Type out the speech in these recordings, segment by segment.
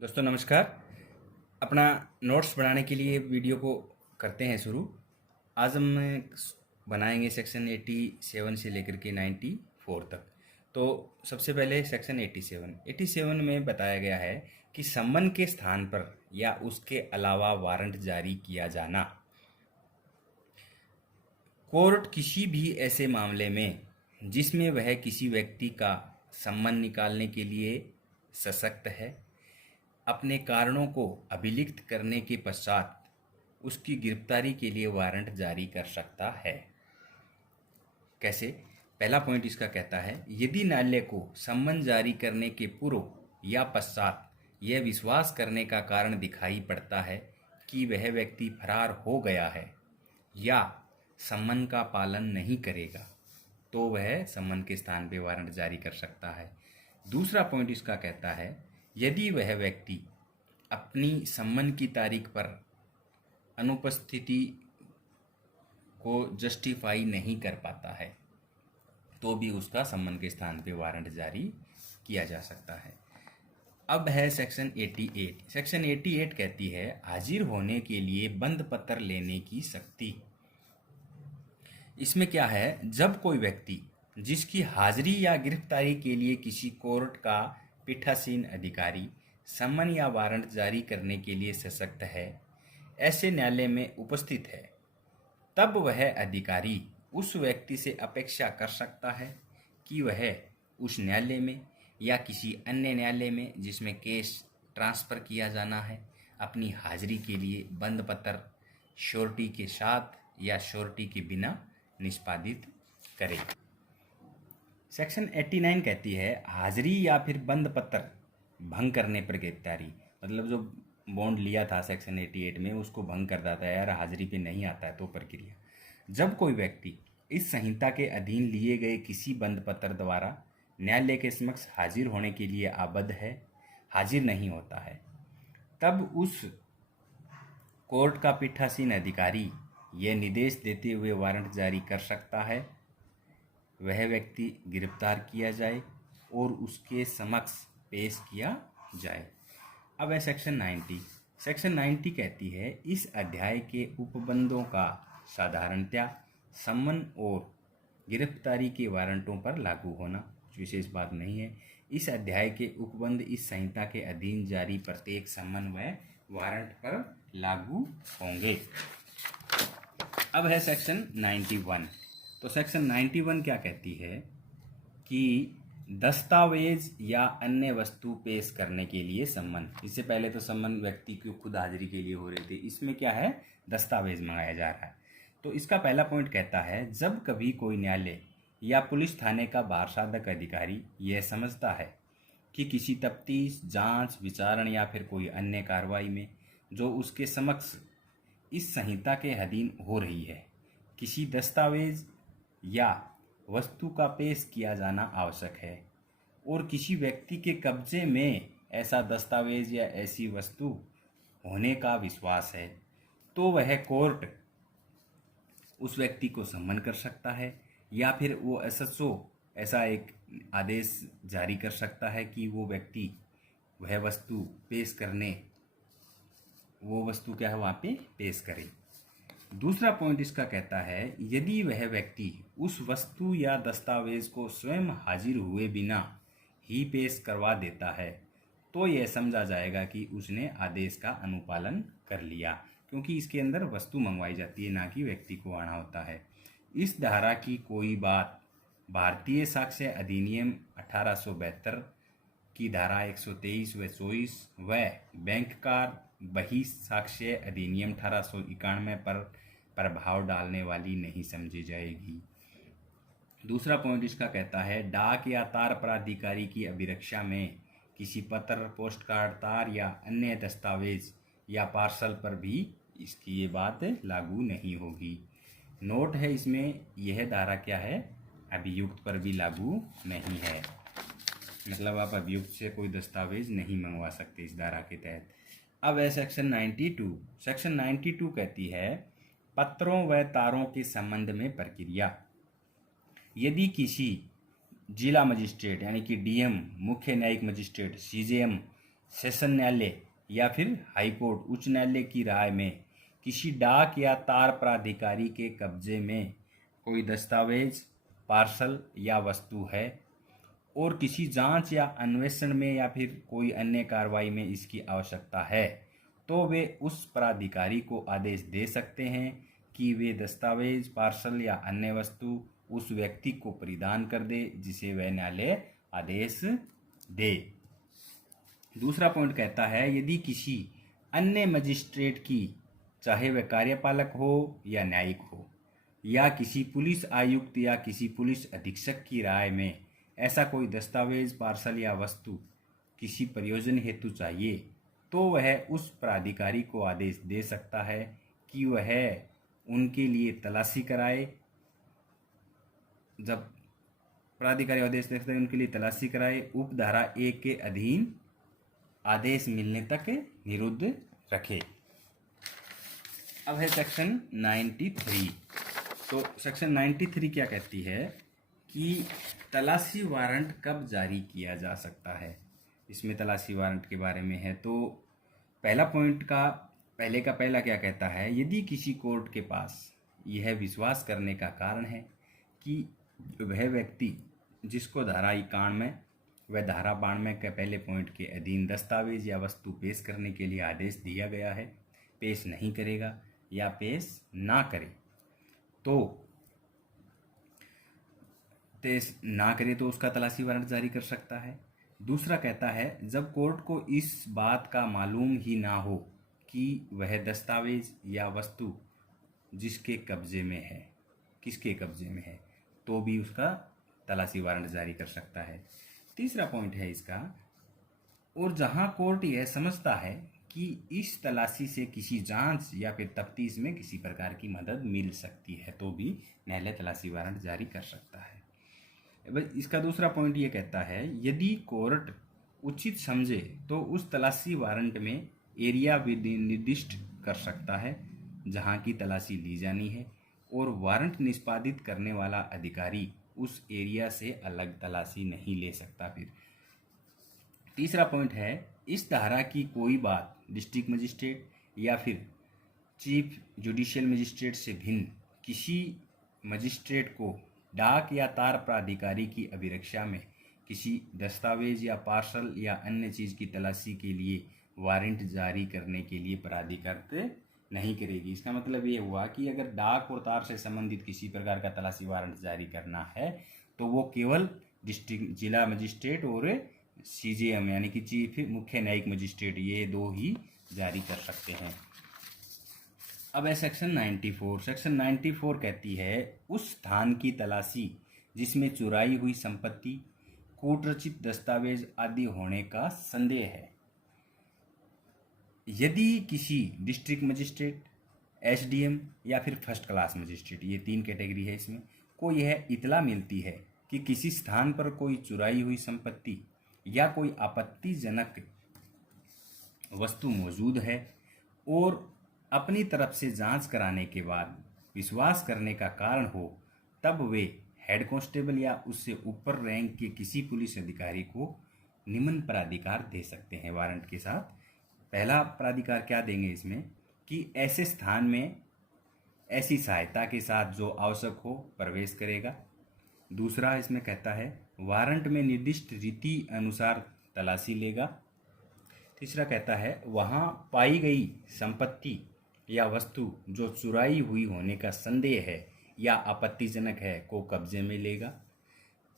दोस्तों नमस्कार। अपना नोट्स बनाने के लिए वीडियो को करते हैं शुरू। आज हम बनाएंगे सेक्शन 87 से लेकर के 94 तक। तो सबसे पहले सेक्शन 87 में बताया गया है कि सम्मन के स्थान पर या उसके अलावा वारंट जारी किया जाना। कोर्ट किसी भी ऐसे मामले में जिसमें वह किसी व्यक्ति का सम्मन निकालने के लिए सशक्त है, अपने कारणों को अभिलिखित करने के पश्चात उसकी गिरफ्तारी के लिए वारंट जारी कर सकता है। कैसे? पहला पॉइंट इसका कहता है, यदि न्यायालय को सम्मन जारी करने के पूर्व या पश्चात यह विश्वास करने का कारण दिखाई पड़ता है कि वह व्यक्ति फरार हो गया है या सम्मन का पालन नहीं करेगा, तो वह सम्मन के स्थान पर वारंट जारी कर सकता है। दूसरा पॉइंट इसका कहता है, यदि वह व्यक्ति अपनी सम्मन की तारीख पर अनुपस्थिति को जस्टिफाई नहीं कर पाता है तो भी उसका सम्मन के स्थान पे वारंट जारी किया जा सकता है। अब है सेक्शन 88। सेक्शन 88 कहती है, हाजिर होने के लिए बंद पत्र लेने की सख्ती। इसमें क्या है, जब कोई व्यक्ति जिसकी हाजिरी या गिरफ्तारी के लिए किसी कोर्ट का पीठासीन अधिकारी सम्मन या वारंट जारी करने के लिए सशक्त है, ऐसे न्यायालय में उपस्थित है, तब वह अधिकारी उस व्यक्ति से अपेक्षा कर सकता है कि वह उस न्यायालय में या किसी अन्य न्यायालय में जिसमें केस ट्रांसफ़र किया जाना है, अपनी हाजिरी के लिए बंद पत्र श्योरिटी के साथ या श्योरिटी के बिना निष्पादित करे। सेक्शन 89 कहती है, हाजिरी या फिर बंद पत्र भंग करने पर गिरफ्तारी। मतलब जो बॉन्ड लिया था सेक्शन 88 में उसको भंग कर देता है, यार हाजिरी पे नहीं आता है तो प्रक्रिया। जब कोई व्यक्ति इस संहिता के अधीन लिए गए किसी बंद पत्र द्वारा न्यायालय के समक्ष हाजिर होने के लिए आबद्ध है, हाजिर नहीं होता है, तब उस कोर्ट का पीठासीन अधिकारी यह निर्देश देते हुए वारंट जारी कर सकता है, वह व्यक्ति गिरफ्तार किया जाए और उसके समक्ष पेश किया जाए। अब है सेक्शन 90। सेक्शन 90 कहती है, इस अध्याय के उपबंधों का साधारणतया सम्मन और गिरफ्तारी के वारंटों पर लागू होना। कुछ विशेष बात नहीं है। इस अध्याय के उपबंध इस संहिता के अधीन जारी प्रत्येक सम्मन व वारंट पर लागू होंगे। अब है सेक्शन 91। तो सेक्शन 91 क्या कहती है कि दस्तावेज या अन्य वस्तु पेश करने के लिए सम्मन। इससे पहले तो सम्मन व्यक्ति की खुद हाजिरी के लिए हो रहे थे, इसमें क्या है, दस्तावेज मंगाया जा रहा है। तो इसका पहला पॉइंट कहता है, जब कभी कोई न्यायालय या पुलिस थाने का बारसाधक अधिकारी यह समझता है कि किसी तफ्तीश, जांच, विचारण या फिर कोई अन्य कार्रवाई में जो उसके समक्ष इस संहिता के अधीन हो रही है, किसी दस्तावेज या वस्तु का पेश किया जाना आवश्यक है और किसी व्यक्ति के कब्जे में ऐसा दस्तावेज या ऐसी वस्तु होने का विश्वास है, तो वह कोर्ट उस व्यक्ति को सम्मन कर सकता है या फिर वो एसएचओ ऐसा एक आदेश जारी कर सकता है कि वो व्यक्ति वह वस्तु पेश करने, वो वस्तु क्या है वहाँ पे पेश करे। दूसरा पॉइंट इसका कहता है, यदि वह व्यक्ति उस वस्तु या दस्तावेज को स्वयं हाजिर हुए बिना ही पेश करवा देता है तो यह समझा जाएगा कि उसने आदेश का अनुपालन कर लिया, क्योंकि इसके अंदर वस्तु मंगवाई जाती है, ना कि व्यक्ति को आना होता है। इस धारा की कोई बात भारतीय साक्ष्य अधिनियम 1872 की धारा 123 व 24 व बैंककार बही साक्ष्य अधिनियम 1891 पर प्रभाव डालने वाली नहीं समझी जाएगी। दूसरा पॉइंट इसका कहता है, डाक या तार प्राधिकारी की अभिरक्षा में किसी पत्र, पोस्ट कार्ड, तार या अन्य दस्तावेज या पार्सल पर भी इसकी ये बात लागू नहीं होगी। नोट है इसमें, यह धारा क्या है, अभियुक्त पर भी लागू नहीं है। मतलब आप अभियुक्त से कोई दस्तावेज नहीं मंगवा सकते इस धारा के तहत। अब है सेक्शन 92। सेक्शन 92 कहती है, पत्रों व तारों के संबंध में प्रक्रिया। यदि किसी जिला मजिस्ट्रेट यानी कि डीएम, मुख्य न्यायिक मजिस्ट्रेट, सीजेएम सेशन न्यायालय या फिर हाईकोर्ट उच्च न्यायालय की राय में किसी डाक या तार प्राधिकारी के कब्जे में कोई दस्तावेज, पार्सल या वस्तु है और किसी जांच या अन्वेषण में या फिर कोई अन्य कार्रवाई में इसकी आवश्यकता है, तो वे उस प्राधिकारी को आदेश दे सकते हैं कि वे दस्तावेज, पार्सल या अन्य वस्तु उस व्यक्ति को प्रदान कर दे जिसे वह न्यायालय आदेश दे। दूसरा पॉइंट कहता है, यदि किसी अन्य मजिस्ट्रेट की, चाहे वह कार्यपालक हो या न्यायिक हो, या किसी पुलिस आयुक्त या किसी पुलिस अधीक्षक की राय में ऐसा कोई दस्तावेज, पार्सल या वस्तु किसी प्रयोजन हेतु चाहिए, तो वह उस प्राधिकारी को आदेश दे सकता है कि वह उनके लिए तलाशी कराए। जब प्राधिकारी आदेश देते हैं उनके लिए तलाशी कराए, उपधारा 1 के अधीन आदेश मिलने तक निरुद्ध रखे। अब है सेक्शन 93। तो सेक्शन 93 क्या कहती है कि तलाशी वारंट कब जारी किया जा सकता है। इसमें तलाशी वारंट के बारे में है। तो पहला पॉइंट का पहला क्या कहता है, यदि किसी कोर्ट के पास यह विश्वास करने का कारण है कि वह व्यक्ति जिसको धारा 91 व धारा 92 के पहले पॉइंट के अधीन दस्तावेज या वस्तु पेश करने के लिए आदेश दिया गया है, पेश नहीं करेगा या पेश ना करे तो उसका तलाशी वारंट जारी कर सकता है। दूसरा कहता है, जब कोर्ट को इस बात का मालूम ही ना हो कि वह दस्तावेज या वस्तु किसके कब्जे में है, तो भी उसका तलाशी वारंट जारी कर सकता है। तीसरा पॉइंट है इसका, और जहां कोर्ट यह समझता है कि इस तलाशी से किसी जांच या फिर तफ्तीश में किसी प्रकार की मदद मिल सकती है, तो भी न्यायालय तलाशी वारंट जारी कर सकता है। इसका दूसरा पॉइंट ये कहता है, यदि कोर्ट उचित समझे तो उस तलाशी वारंट में एरिया निर्दिष्ट कर सकता है जहां की तलाशी ली जानी है, और वारंट निष्पादित करने वाला अधिकारी उस एरिया से अलग तलाशी नहीं ले सकता। फिर तीसरा पॉइंट है, इस धारा की कोई बात डिस्ट्रिक्ट मजिस्ट्रेट या फिर चीफ जुडिशियल मजिस्ट्रेट से भिन्न किसी मजिस्ट्रेट को डाक या तार प्राधिकारी की अभिरक्षा में किसी दस्तावेज या पार्सल या अन्य चीज की तलाशी के लिए वारंट जारी करने के लिए प्राधिकृत नहीं करेगी। इसका मतलब ये हुआ कि अगर डाक और तार से संबंधित किसी प्रकार का तलाशी वारंट जारी करना है तो वो केवल डिस्ट्रिक्ट जिला मजिस्ट्रेट और सीजेएम यानी कि चीफ मुख्य न्यायिक मजिस्ट्रेट, ये दो ही जारी कर सकते हैं। अब है सेक्शन 94। सेक्शन 94 कहती है, उस स्थान की तलाशी जिसमें चुराई हुई संपत्ति, कूटरचित दस्तावेज आदि होने का संदेह है। यदि किसी डिस्ट्रिक्ट मजिस्ट्रेट, एसडीएम या फिर फर्स्ट क्लास मजिस्ट्रेट, ये 3 कैटेगरी है इसमें, को यह इतला मिलती है कि किसी स्थान पर कोई चुराई हुई संपत्ति या कोई आपत्तिजनक वस्तु मौजूद है और अपनी तरफ से जांच कराने के बाद विश्वास करने का कारण हो, तब वे हेड कांस्टेबल या उससे ऊपर रैंक के किसी पुलिस अधिकारी को निम्न प्राधिकार दे सकते हैं वारंट के साथ। पहला प्राधिकार क्या देंगे इसमें कि ऐसे स्थान में ऐसी सहायता के साथ जो आवश्यक हो प्रवेश करेगा। दूसरा इसमें कहता है, वारंट में निर्दिष्ट रीति अनुसार तलाशी लेगा। तीसरा कहता है, वहां पाई गई संपत्ति या वस्तु जो चुराई हुई होने का संदेह है या आपत्तिजनक है को कब्जे में लेगा।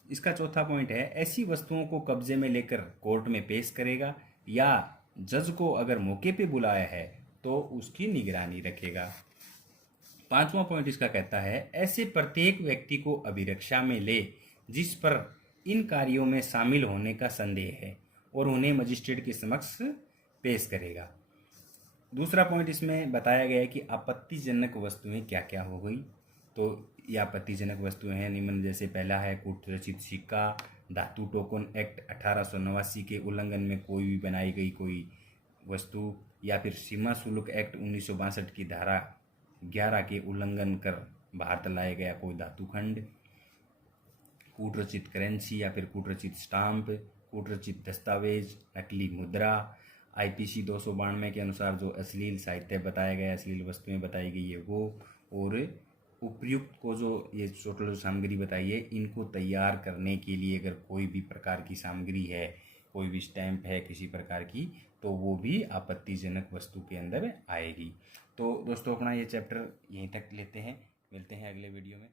इसका चौथा पॉइंट है, ऐसी वस्तुओं को कब्जे में लेकर कोर्ट में पेश करेगा या जज को अगर मौके पे बुलाया है तो उसकी निगरानी रखेगा। पांचवा पॉइंट इसका कहता है, ऐसे प्रत्येक व्यक्ति को अभिरक्षा में ले जिस पर इन कार्यों में शामिल होने का संदेह है और उन्हें मजिस्ट्रेट के समक्ष पेश करेगा। दूसरा पॉइंट इसमें बताया गया है कि आपत्तिजनक वस्तुएं क्या क्या हो गई। तो ये आपत्तिजनक वस्तुएं हैं निम्न, जैसे पहला है कूटरचित सिक्का, धातु टोकन एक्ट 1889 के उल्लंघन में कोई भी बनाई गई कोई वस्तु, या फिर सीमा शुल्क एक्ट 1962 की धारा 11 के उल्लंघन कर भारत लाया गया कोई धातु खंड, कूटरचित करेंसी या फिर कूटरचित स्टाम्प, कूटरचित दस्तावेज, नकली मुद्रा, IPC 292 के अनुसार जो अश्लील साहित्य बताया गया, अश्लील वस्तुएं बताई गई है वो, और उपयुक्त को जो ये टोटल सामग्री बताई है, इनको तैयार करने के लिए अगर कोई भी प्रकार की सामग्री है, कोई भी स्टैंप है किसी प्रकार की, तो वो भी आपत्तिजनक वस्तु के अंदर आएगी। तो दोस्तों अपना ये चैप्टर यहीं तक लेते हैं, मिलते हैं अगले वीडियो में।